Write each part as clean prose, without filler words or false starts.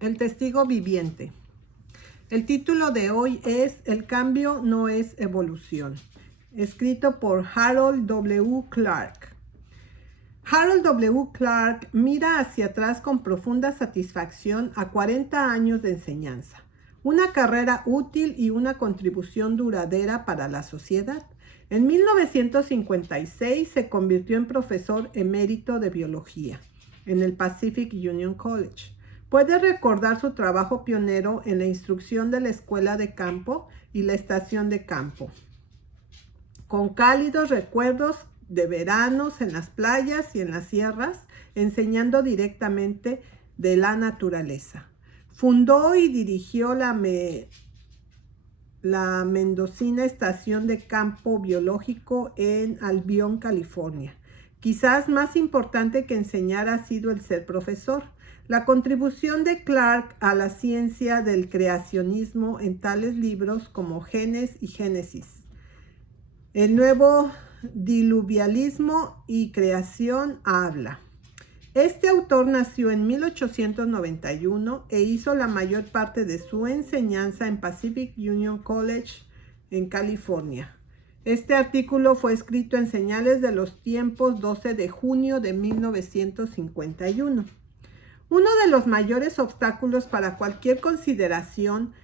El testigo viviente. El título de hoy es El cambio no es evolución, escrito por Harold W. Clark. Harold W. Clark mira hacia atrás con profunda satisfacción a 40 años de enseñanza, una carrera útil y una contribución duradera para la sociedad. En 1956 se convirtió en profesor emérito de biología en el Pacific Union College. Puede recordar su trabajo pionero en la instrucción de la escuela de campo y la estación de campo, con cálidos recuerdos de veranos en las playas y en las sierras, enseñando directamente de la naturaleza. Fundó y dirigió la Mendocina Estación de Campo Biológico en Albion, California. Quizás más importante que enseñar ha sido el ser profesor. La contribución de Clark a la ciencia del creacionismo en tales libros como Genes y Génesis, El nuevo diluvialismo y creación habla. Este autor nació en 1891 e hizo la mayor parte de su enseñanza en Pacific Union College en California. Este artículo fue escrito en Señales de los Tiempos, 12 de junio de 1951. Uno de los mayores obstáculos para cualquier consideración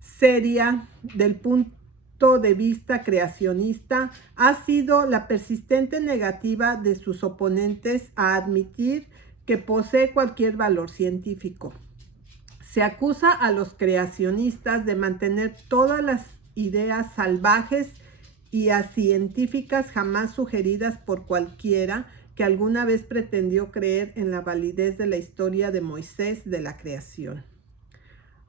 seria del punto de vista creacionista ha sido la persistente negativa de sus oponentes a admitir que posee cualquier valor científico. Se acusa a los creacionistas de mantener todas las ideas salvajes y acientíficas jamás sugeridas por cualquiera que alguna vez pretendió creer en la validez de la historia de Moisés de la creación.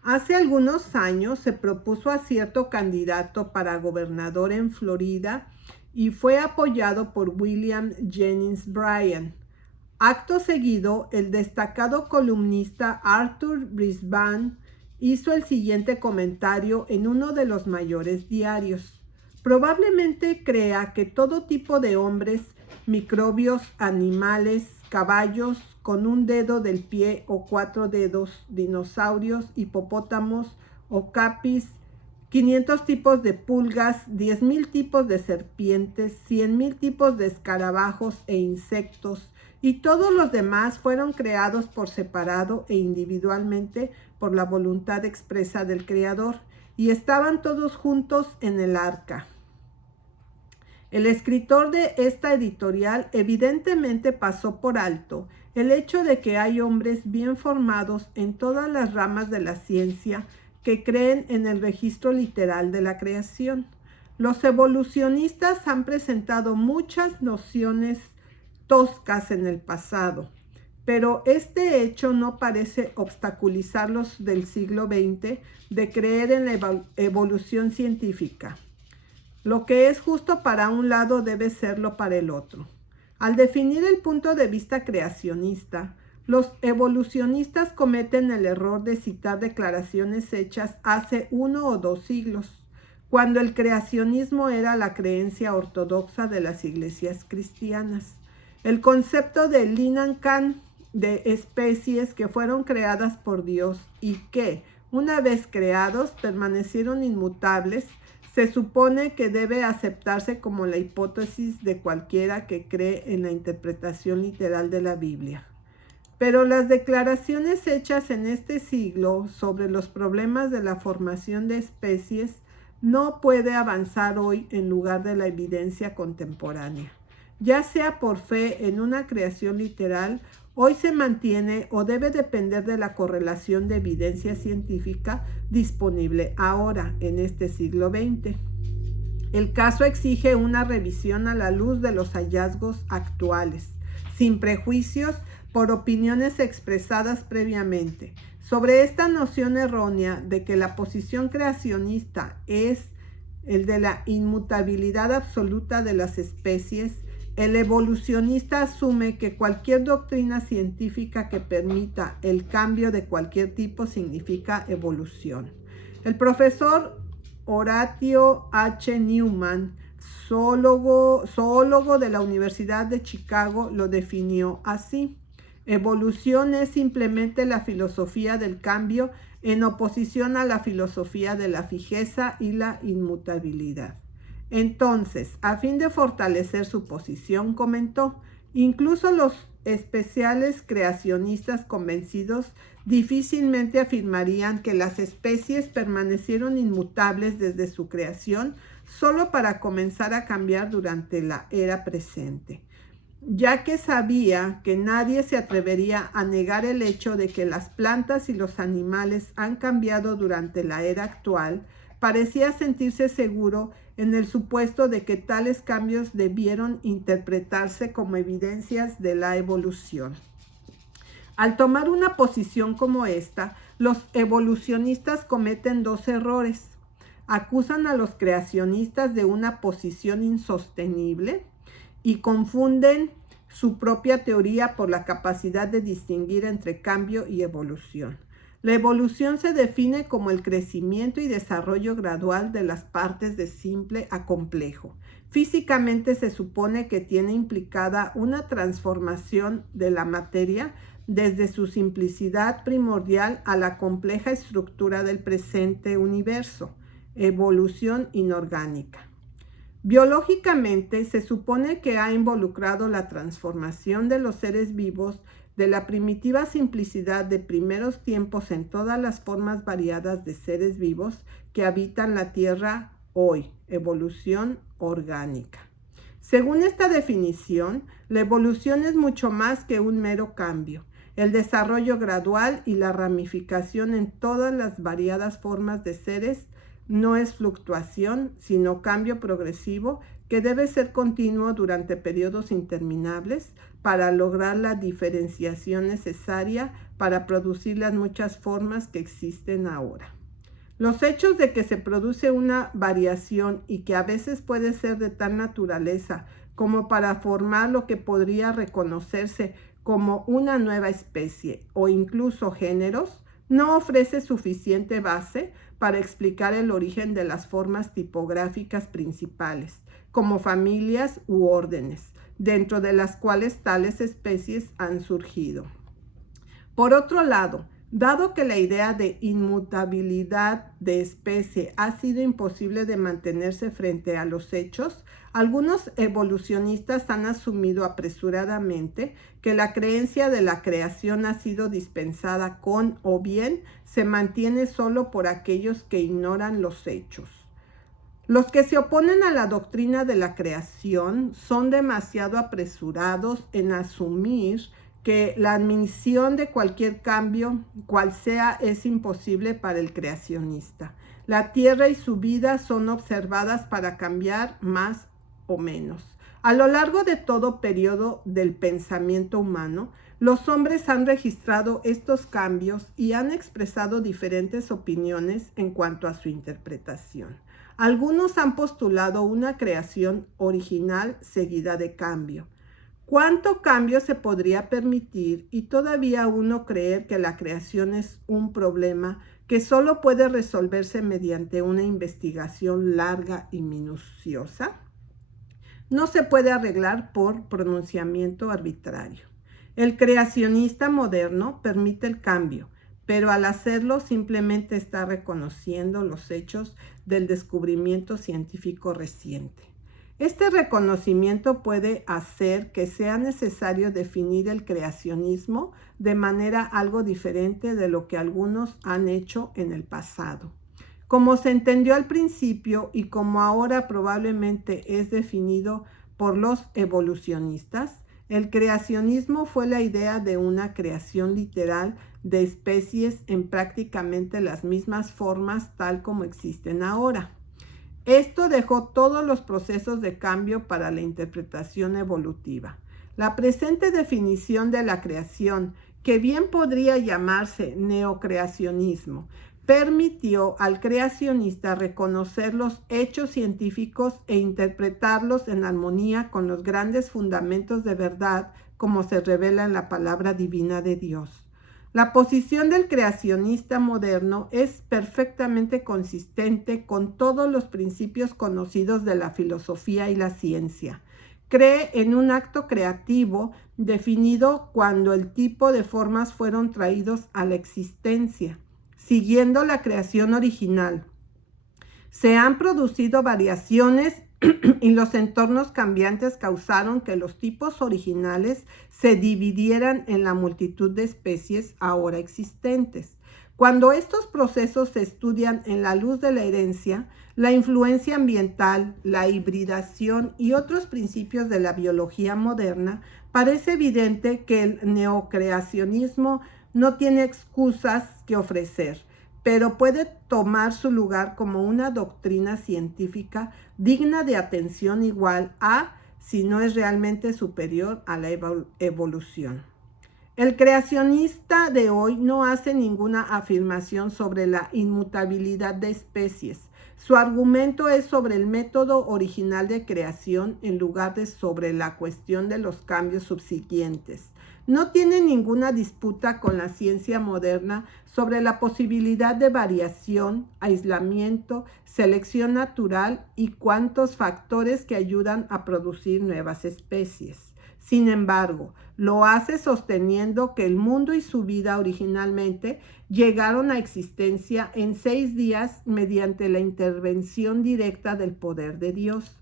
Hace algunos años se propuso a cierto candidato para gobernador en Florida y fue apoyado por William Jennings Bryan. Acto seguido, el destacado columnista Arthur Brisbane hizo el siguiente comentario en uno de los mayores diarios. Probablemente crea que todo tipo de hombres, microbios, animales, caballos con un dedo del pie o 4 dedos, dinosaurios, hipopótamos, okapis, 500 tipos de pulgas, 10,000 tipos de serpientes, 100,000 tipos de escarabajos e insectos, y todos los demás fueron creados por separado e individualmente por la voluntad expresa del Creador, y estaban todos juntos en el arca. El escritor de esta editorial evidentemente pasó por alto el hecho de que hay hombres bien formados en todas las ramas de la ciencia que creen en el registro literal de la creación. Los evolucionistas han presentado muchas nociones toscas en el pasado, pero este hecho no parece obstaculizarlos del siglo XX de creer en la evolución científica. Lo que es justo para un lado debe serlo para el otro. Al definir el punto de vista creacionista, los evolucionistas cometen el error de citar declaraciones hechas hace 1 o 2 siglos, cuando el creacionismo era la creencia ortodoxa de las iglesias cristianas. El concepto de Linnaean de especies que fueron creadas por Dios y que, una vez creados, permanecieron inmutables, se supone que debe aceptarse como la hipótesis de cualquiera que cree en la interpretación literal de la Biblia. Pero las declaraciones hechas en este siglo sobre los problemas de la formación de especies no puede avanzar hoy en lugar de la evidencia contemporánea. Ya sea por fe en una creación literal, hoy se mantiene o debe depender de la correlación de evidencia científica disponible ahora, en este siglo XX. El caso exige una revisión a la luz de los hallazgos actuales, sin prejuicios por opiniones expresadas previamente. Sobre esta noción errónea de que la posición creacionista es el de la inmutabilidad absoluta de las especies, el evolucionista asume que cualquier doctrina científica que permita el cambio de cualquier tipo significa evolución. El profesor Horatio H. Newman, zoólogo de la Universidad de Chicago, lo definió así. Evolución es simplemente la filosofía del cambio en oposición a la filosofía de la fijeza y la inmutabilidad. Entonces, a fin de fortalecer su posición, comentó, incluso los especiales creacionistas convencidos difícilmente afirmarían que las especies permanecieron inmutables desde su creación solo para comenzar a cambiar durante la era presente, ya que sabía que nadie se atrevería a negar el hecho de que las plantas y los animales han cambiado durante la era actual. Parecía sentirse seguro en el supuesto de que tales cambios debieron interpretarse como evidencias de la evolución. Al tomar una posición como esta, los evolucionistas cometen dos errores. Acusan a los creacionistas de una posición insostenible y confunden su propia teoría por la capacidad de distinguir entre cambio y evolución. La evolución se define como el crecimiento y desarrollo gradual de las partes de simple a complejo. Físicamente se supone que tiene implicada una transformación de la materia desde su simplicidad primordial a la compleja estructura del presente universo, evolución inorgánica. Biológicamente, se supone que ha involucrado la transformación de los seres vivos de la primitiva simplicidad de primeros tiempos en todas las formas variadas de seres vivos que habitan la Tierra hoy, evolución orgánica. Según esta definición, la evolución es mucho más que un mero cambio. El desarrollo gradual y la ramificación en todas las variadas formas de seres no es fluctuación, sino cambio progresivo que debe ser continuo durante periodos interminables para lograr la diferenciación necesaria para producir las muchas formas que existen ahora. Los hechos de que se produce una variación y que a veces puede ser de tal naturaleza como para formar lo que podría reconocerse como una nueva especie o incluso géneros, no ofrece suficiente base para explicar el origen de las formas tipográficas principales, como familias u órdenes, dentro de las cuales tales especies han surgido. Por otro lado, dado que la idea de inmutabilidad de especie ha sido imposible de mantenerse frente a los hechos, algunos evolucionistas han asumido apresuradamente que la creencia de la creación ha sido dispensada con o bien se mantiene solo por aquellos que ignoran los hechos. Los que se oponen a la doctrina de la creación son demasiado apresurados en asumir que la admisión de cualquier cambio, cual sea, es imposible para el creacionista. La Tierra y su vida son observadas para cambiar más o menos. A lo largo de todo periodo del pensamiento humano, los hombres han registrado estos cambios y han expresado diferentes opiniones en cuanto a su interpretación. Algunos han postulado una creación original seguida de cambio. ¿Cuánto cambio se podría permitir y todavía uno creer que la creación es un problema que solo puede resolverse mediante una investigación larga y minuciosa? No se puede arreglar por pronunciamiento arbitrario. El creacionista moderno permite el cambio, pero al hacerlo simplemente está reconociendo los hechos del descubrimiento científico reciente. Este reconocimiento puede hacer que sea necesario definir el creacionismo de manera algo diferente de lo que algunos han hecho en el pasado. Como se entendió al principio y como ahora probablemente es definido por los evolucionistas, el creacionismo fue la idea de una creación literal de especies en prácticamente las mismas formas tal como existen ahora. Esto dejó todos los procesos de cambio para la interpretación evolutiva. La presente definición de la creación, que bien podría llamarse neocreacionismo, permitió al creacionista reconocer los hechos científicos e interpretarlos en armonía con los grandes fundamentos de verdad como se revela en la palabra divina de Dios. La posición del creacionista moderno es perfectamente consistente con todos los principios conocidos de la filosofía y la ciencia. Cree en un acto creativo definido cuando el tipo de formas fueron traídos a la existencia, siguiendo la creación original. Se han producido variaciones y los entornos cambiantes causaron que los tipos originales se dividieran en la multitud de especies ahora existentes. Cuando estos procesos se estudian en la luz de la herencia, la influencia ambiental, la hibridación y otros principios de la biología moderna, parece evidente que el neocreacionismo no tiene excusas que ofrecer, pero puede tomar su lugar como una doctrina científica digna de atención igual a, si no es realmente superior a la evolución. El creacionista de hoy no hace ninguna afirmación sobre la inmutabilidad de especies. Su argumento es sobre el método original de creación en lugar de sobre la cuestión de los cambios subsiguientes. No tiene ninguna disputa con la ciencia moderna sobre la posibilidad de variación, aislamiento, selección natural y cuantos factores que ayudan a producir nuevas especies. Sin embargo, lo hace sosteniendo que el mundo y su vida originalmente llegaron a existencia en 6 días mediante la intervención directa del poder de Dios.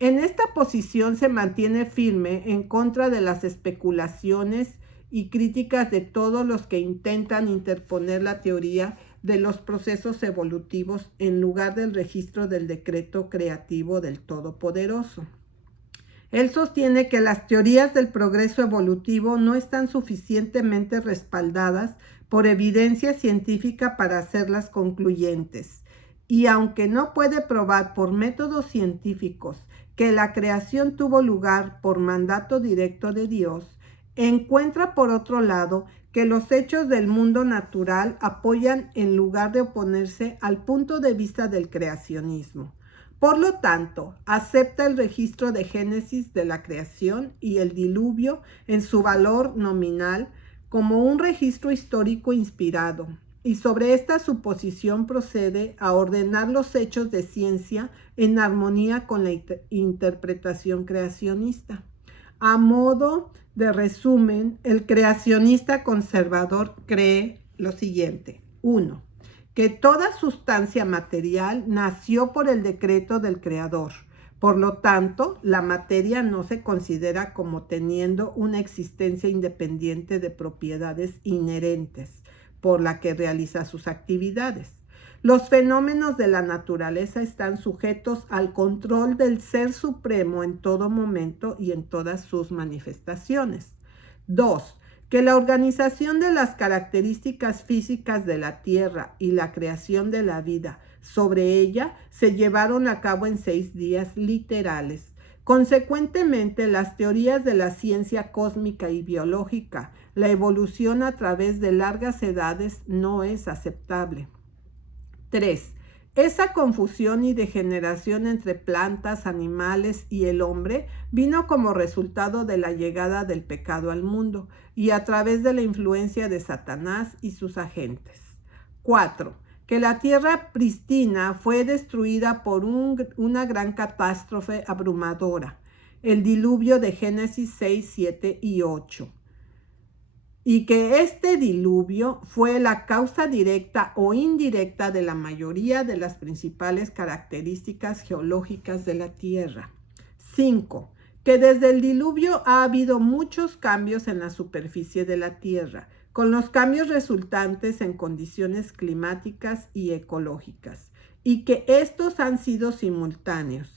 En esta posición se mantiene firme en contra de las especulaciones y críticas de todos los que intentan interponer la teoría de los procesos evolutivos en lugar del registro del decreto creativo del Todopoderoso. Él sostiene que las teorías del progreso evolutivo no están suficientemente respaldadas por evidencia científica para hacerlas concluyentes. Y aunque no puede probar por métodos científicos que la creación tuvo lugar por mandato directo de Dios, encuentra por otro lado que los hechos del mundo natural apoyan en lugar de oponerse al punto de vista del creacionismo. Por lo tanto, acepta el registro de Génesis de la creación y el diluvio en su valor nominal como un registro histórico inspirado, y sobre esta suposición procede a ordenar los hechos de ciencia en armonía con la interpretación creacionista. A modo de resumen, el creacionista conservador cree lo siguiente. 1. Que toda sustancia material nació por el decreto del Creador. Por lo tanto, la materia no se considera como teniendo una existencia independiente de propiedades inherentes por la que realiza sus actividades. Los fenómenos de la naturaleza están sujetos al control del Ser Supremo en todo momento y en todas sus manifestaciones. 2. Que la organización de las características físicas de la Tierra y la creación de la vida sobre ella se llevaron a cabo en 6 días literales. Consecuentemente, las teorías de la ciencia cósmica y biológica, la evolución a través de largas edades no es aceptable. 3. Esa confusión y degeneración entre plantas, animales y el hombre vino como resultado de la llegada del pecado al mundo y a través de la influencia de Satanás y sus agentes. 4. Que la tierra prístina fue destruida por una gran catástrofe abrumadora, el diluvio de Génesis 6, 7 y 8. Y que este diluvio fue la causa directa o indirecta de la mayoría de las principales características geológicas de la Tierra. 5. Que desde el diluvio ha habido muchos cambios en la superficie de la Tierra, con los cambios resultantes en condiciones climáticas y ecológicas, y que estos han sido simultáneos,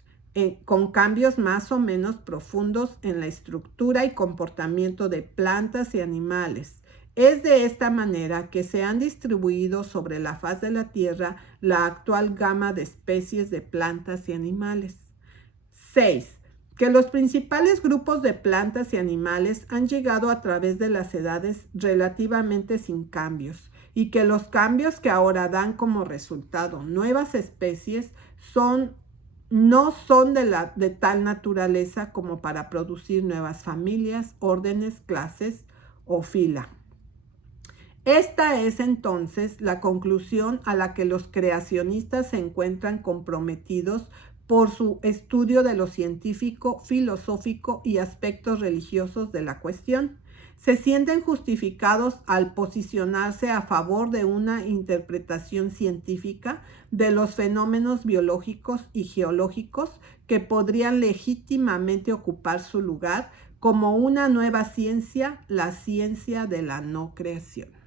con cambios más o menos profundos en la estructura y comportamiento de plantas y animales. Es de esta manera que se han distribuido sobre la faz de la Tierra la actual gama de especies de plantas y animales. 6. Que los principales grupos de plantas y animales han llegado a través de las edades relativamente sin cambios, y que los cambios que ahora dan como resultado nuevas especies no son de tal naturaleza como para producir nuevas familias, órdenes, clases o fila. Esta es entonces la conclusión a la que los creacionistas se encuentran comprometidos por su estudio de lo científico, filosófico y aspectos religiosos de la cuestión. Se sienten justificados al posicionarse a favor de una interpretación científica de los fenómenos biológicos y geológicos que podrían legítimamente ocupar su lugar como una nueva ciencia, la ciencia de la no creación.